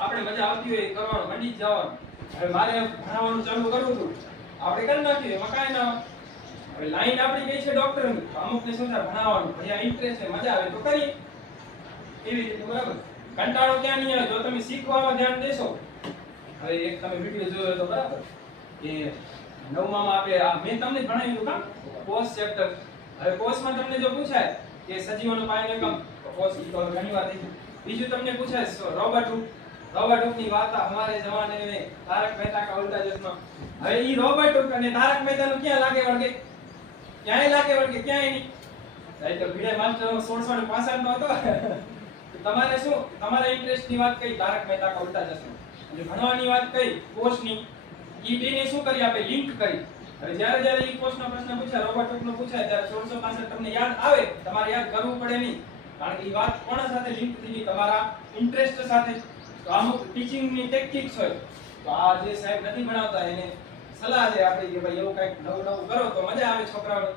આપણે મજા આવતી હોય કરવાનું મંડી જ જવાનું. હવે મારે ભણાવવાનું ચાલુ કરવું હતું, આપણે કરી નાખ્યું, એમાં કાંઈ ના. હવે લાઈન આપણી કઈ છે ડોક્ટરની, અમુકને શું થાય ભણાવવાનું, ભણ્યા ઇન્ટરેસ્ટ છે, મજા આવે તો કરીએ એવી રીતે. બરાબર, કંટાળો ક્યાં નહીં આવે જો તમે શીખવામાં ધ્યાન દેશો. હવે એક તમે વિડિયો જોયો તો બરાબર કે નવમામાં આપણે મેં તમને ભણાવ્યું કામ કોષ ચેપ્ટર. હવે કોષમાં તમને જો પૂછાય કે સજીવોનો પાયાનો એકમ, તો કોષ ઈ તો ઘણી વાર થઈ. બીજું તમને પૂછાય રોબર્ટ હુકની વાર્તા હમારે જમાને મેં તારક મહેતા કા ઉલ્ટા ચશ્મા. હવે ઈ રોબર્ટ હુક અને તારક મહેતાનું ક્યાં લાગે વળગે? ક્યાંય લાગે વળગે? ક્યાંય નહીં. એ તો ભીડે માસ્ટર 1665 નો હતો. તમારે શું તમારા ઇન્ટરેસ્ટની વાત કઈ તારક મહેતા કા ઉલ્ટા ચશ્મા, અને ભણવાની વાત કઈ કોષની. ઈ બેને શું કરી આપે લિંક કરી. હવે જ્યારે જ્યારે ઈ કોષનો પ્રશ્ન પૂછાય રોબર્ટ હુકનો પૂછાય ત્યારે 1665 તમને યાદ આવે, તમારે યાદ કરવું પડે નહીં, કારણ કે ઈ વાત કોના સાથે લિંક થઈ ગઈ? તમારા ઇન્ટરેસ્ટ સાથે. તો અમુક ટીચિંગની ટેક્ટિક્સ હોય, તો આ જે સાહેબ નથી ભણાવતા એને સલાહ છે આપણી કે ભાઈ એવું કંઈક નવું નવું કરો તો મજા આવે છોકરાઓને.